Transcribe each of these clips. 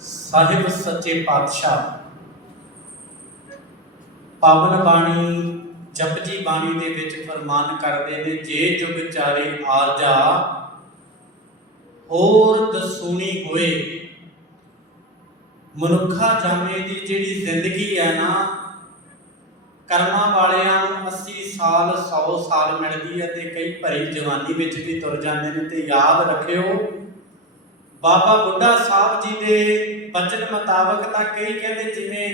ਸਾਹਿਬ ਸੱਚੇ ਪਾਤਸ਼ਾਹ, ਪਾਵਨ ਬਾਣੀ ਜਪਜੀ ਬਾਣੀ ਦੇ ਵਿੱਚ ਫਰਮਾਨ ਕਰਦੇ ਨੇ, ਜੇ ਜੁਗ ਚਾਰੇ ਆਰਜਾ ਹੋਰ ਦਸੂਣੀ ਹੋਏ। ਮਨੁੱਖਾ ਜਾਮੇ ਦੀ ਜਿਹੜੀ ਜ਼ਿੰਦਗੀ ਹੈ ਨਾ, ਕਰਮਾਂ ਵਾਲਿਆਂ ਨੂੰ 80 ਸਾਲ 100 ਸਾਲ ਮਿਲਦੀ ਹੈ ਤੇ ਕਈ ਭਰੀ ਜਵਾਨੀ ਵਿੱਚ ਵੀ ਤੁਰ ਜਾਂਦੇ ਨੇ, ਤੇ ਯਾਦ ਰੱਖਿਓ ਬਾਬਾ ਬੁੱਢਾ ਸਾਹਿਬ ਜੀ ਦੇ ਬਚਨ ਮੁਤਾਬਕ ਤਾਂ ਕਈ ਕਹਿੰਦੇ ਜਿਵੇਂ,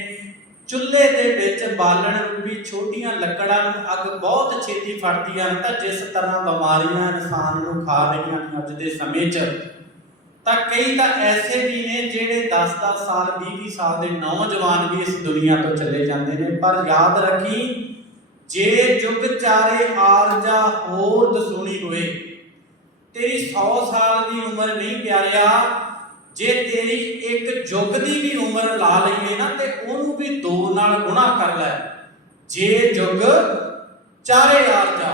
ਚੁੱਲ੍ਹੇ ਦੇ ਵਿੱਚ ਬਾਲਣ ਰੂਪੀ ਛੋਟੀਆਂ ਲੱਕੜਾਂ ਨੂੰ ਅੱਗ ਬਹੁਤ ਛੇਤੀ ਫੜਦੀ ਹਨ ਤਾਂ ਜਿਸ ਤਰ੍ਹਾਂ ਬਿਮਾਰੀਆਂ ਇਨਸਾਨ ਨੂੰ ਖਾ ਰਹੀਆਂ ਨੇ ਅੱਜ ਦੇ ਸਮੇਂ 'ਚ, ਤਾਂ ਕਈ ਤਾਂ ਐਸੇ ਵੀ ਨੇ ਜਿਹੜੇ 10-10 ਸਾਲ 20-20 ਸਾਲ ਦੇ ਨੌਜਵਾਨ ਵੀ ਇਸ ਦੁਨੀਆ ਤੋਂ ਚਲੇ ਜਾਂਦੇ ਨੇ। ਪਰ ਯਾਦ ਰੱਖੀ, ਜੇ ਜੁਗ ਚਾਰੇ ਆਰਜਾ ਹੋਰ ਦਸੂਣੀ ਹੋਏ ਤੇਰੀ 100 ਸਾਲ ਦੀ ਉਮਰ ਨਹੀਂ ਪਿਆਰਿਆ। ਜੇ ਤੇਰੀ ਇੱਕ ਜੁਗ ਦੀ ਵੀ ਉਮਰ ਲਾ ਲਈਏ ਨਾ, ਤੇ ਉਹਨੂੰ ਵੀ ਦੋ ਨਾਲ ਗੁਣਾ ਕਰ ਲੈ। ਜੇ ਜੁਗ ਚਾਰੇ ਆਰਜਾ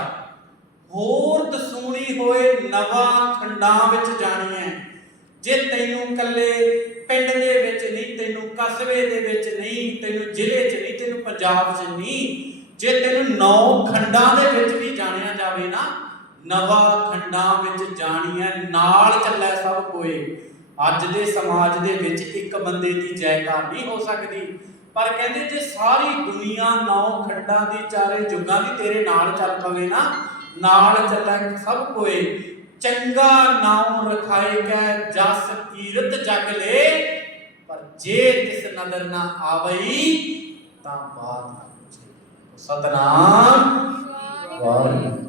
ਹੋਰ ਦਸੂਣੀ ਹੋਏ ਨਵਾਂ ਖੰਡਾਂ ਵਿੱਚ ਜਾਣੀ ਹੈ ਜੇ ਤੈਨੂੰ ਕੱਲੇ ਪਿੰਡ ਦੇ ਵਿੱਚ ਨਹੀਂ, ਤੈਨੂੰ ਕਸਬੇ ਦੇ ਵਿੱਚ ਨਹੀਂ, ਤੈਨੂੰ ਜ਼ਿਲ੍ਹੇ 'ਚ ਨਹੀਂ, ਤੈਨੂੰ ਪੰਜਾਬ 'ਚ ਨਹੀਂ, ਜੇ ਤੈਨੂੰ ਨੌ ਖੰਡਾਂ ਦੇ ਵਿੱਚ ਵੀ ਜਾਣਿਆ ਜਾਵੇ ਨਾ ਨਵਾਂ ਖੰਡਾਂ ਵਿੱਚ ਜਾਣੀਐ, ਨਾਲ ਚੱਲੇ ਸਭ ਕੋਏ। ਅੱਜ ਦੇ ਸਮਾਜ ਦੇ ਵਿੱਚ ਇੱਕ ਬੰਦੇ ਦੀ ਜੈਕਾਰ ਨਹੀਂ ਹੋ ਸਕਦੀ। ਪਰ ਕਹਿੰਦੇ ਜੇ ਸਾਰੀ ਦੁਨੀਆ ਨੌ ਖੰਡਾਂ ਦੀ ਚਾਰੇ ਜੁਗਾਂ ਦੀ ਤੇਰੇ ਨਾਲ ਚੱਲ ਪਵੇ ਨਾ, ਨਾਲ ਚੱਲੇ ਸਭ ਕੋਏ। ਚੰਗਾ ਨਾਮ ਰਖਾਏ ਕੈ, ਜਸ ਕੀਰਤ ਜਗ ਲੈ। ਪਰ ਜੇ ਤਿਸ ਨਦਰ ਨਾ ਆਵਈ, ਤਾਂ ਬਾਤ ਨਾ ਪੁੱਛੇ। ਸਤਨਾਮ। ਵਾਹਿਗੁਰੂ।